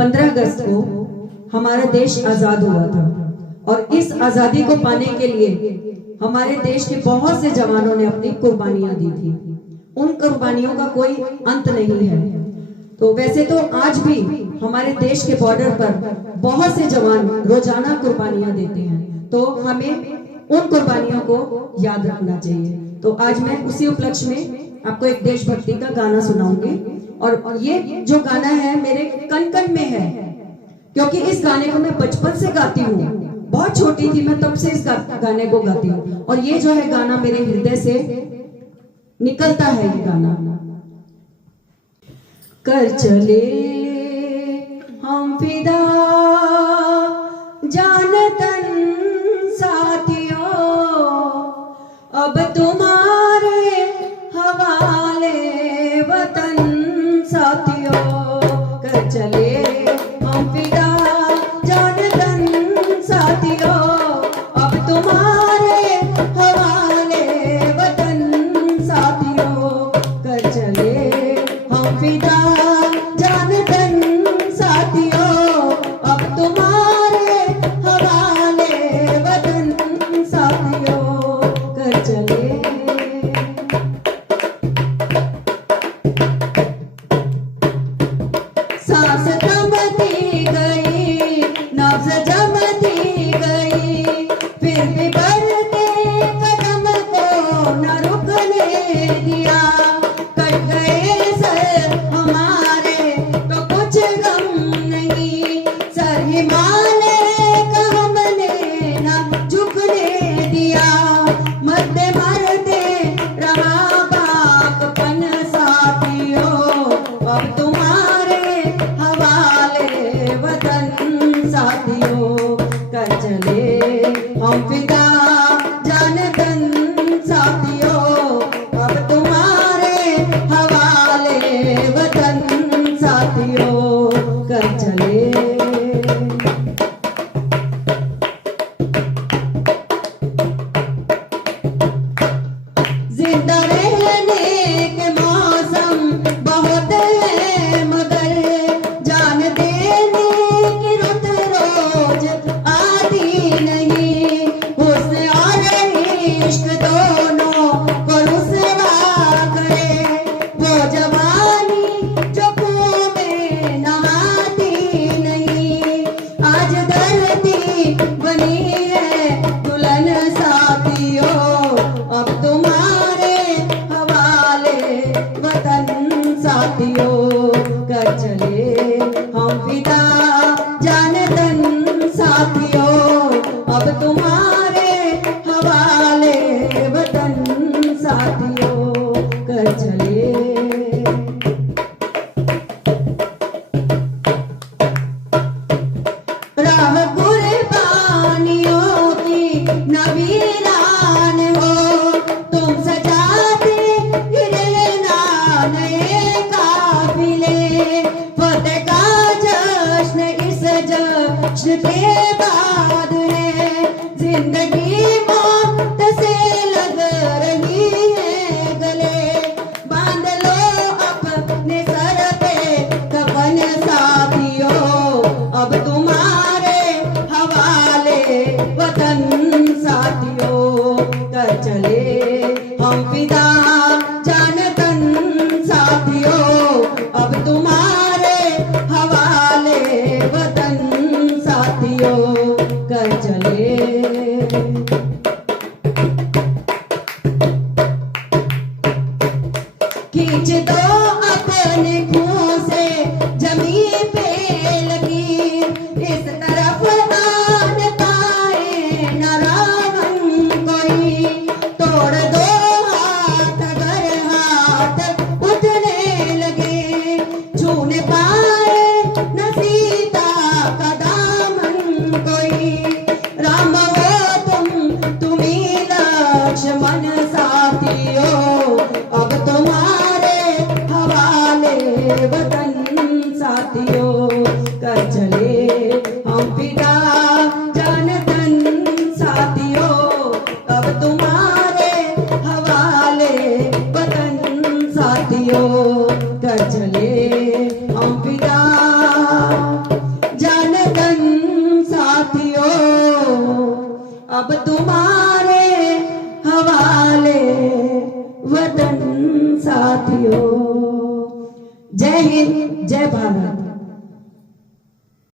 15 अगस्त को हमारा देश आजाद हुआ था और इस आजादी को पाने के लिए हमारे देश के बहुत से जवानों ने अपनी कुर्बानियां दी थी। उन कुर्बानियों का कोई अंत नहीं है। तो वैसे तो आज भी हमारे देश के बॉर्डर पर बहुत से जवान रोजाना कुर्बानियां देते हैं, तो हमें उन कुर्बानियों को याद रखना चाहिए। तो आज मैं उसी उपलक्ष्य में आपको एक देशभक्ति का गाना सुनाऊंगी और ये जो गाना है मेरे कन कन में है, क्योंकि इस गाने को मैं बचपन से गाती हूँ। बहुत छोटी थी मैं तब से इस गाने को गाती हूँ और ये जो है गाना मेरे हृदय से निकलता है। ये गाना कर चले हम फिदा जान तन साथियों, अब तुम्हारे हवाले वतन साथियों। कर चले हम फिदा जान तन साथियों, अब तुम्हारे हवाले वतन साथियों। कर चले हम फिदा जान तन साथियों, अब तुम्हारे हवाले वतन साथियों। कर चले सांस थमती गई, नब्ज जमती गई, फिर भी बढ़ते कदम को न रुकने दिया। कट गए सर हमारे तो कुछ गम नहीं, सर हिमालय का हमने न झुकने दिया। मरते मरते रहा बागपन साथियों, अब तुम्हारे हवाले वतन साथियों। कर चले हम फिदा जान तन साथियों, अब तुम्हारे हवाले वतन साथियों। कर चले जिंदा रहने के मौसम बहुत है, मगर जान देने की रुत रोज आती नहीं। हुस्न और इश्क दोनों को रुसवा करे, वो जवानी जो कुएं में नहाती नहीं। आज धरती बनी है दुल्हन साथियों, अब तुम्हारे हवाले वतन साथियों। कर चले हम फिदा जान तन साथियों, अब तुम्हारे हवाले वतन साथियों। कर चले राह कुर्बानियों की नवीरान हो, तुम सजाते ही रहना नए काफिले। फतेह का जश्न इस जश्न के बाद है, जिंदगी मौत से लग रही है गले। बांध लो अपने सर पे कफन साथियों, अब तुम्हारे हवाले वतन साथियों। कर चले हम फिदा जान तन साथियों, अब तुम्हारे हवाले वतन साथियों। कर चले खींच दो अपने खून से जमीन पे लगी, इस तरफ आन पाए न रावण कोई। तोड़ दो हाथ अगर हाथ उठने लगे, छूने पाए न सीता का दामन कोई। राम हो तुम्ही लक्ष्मण साथियों, अब तुम्हारे हवाले वतन साथियों। कर चले हम फिदा जान तन साथियों, अब तुम्हारे हवाले वतन साथियों। कर चले हम फिदा अब तुम्हारे हवाले वतन साथियों। जय हिंद, जय भारत।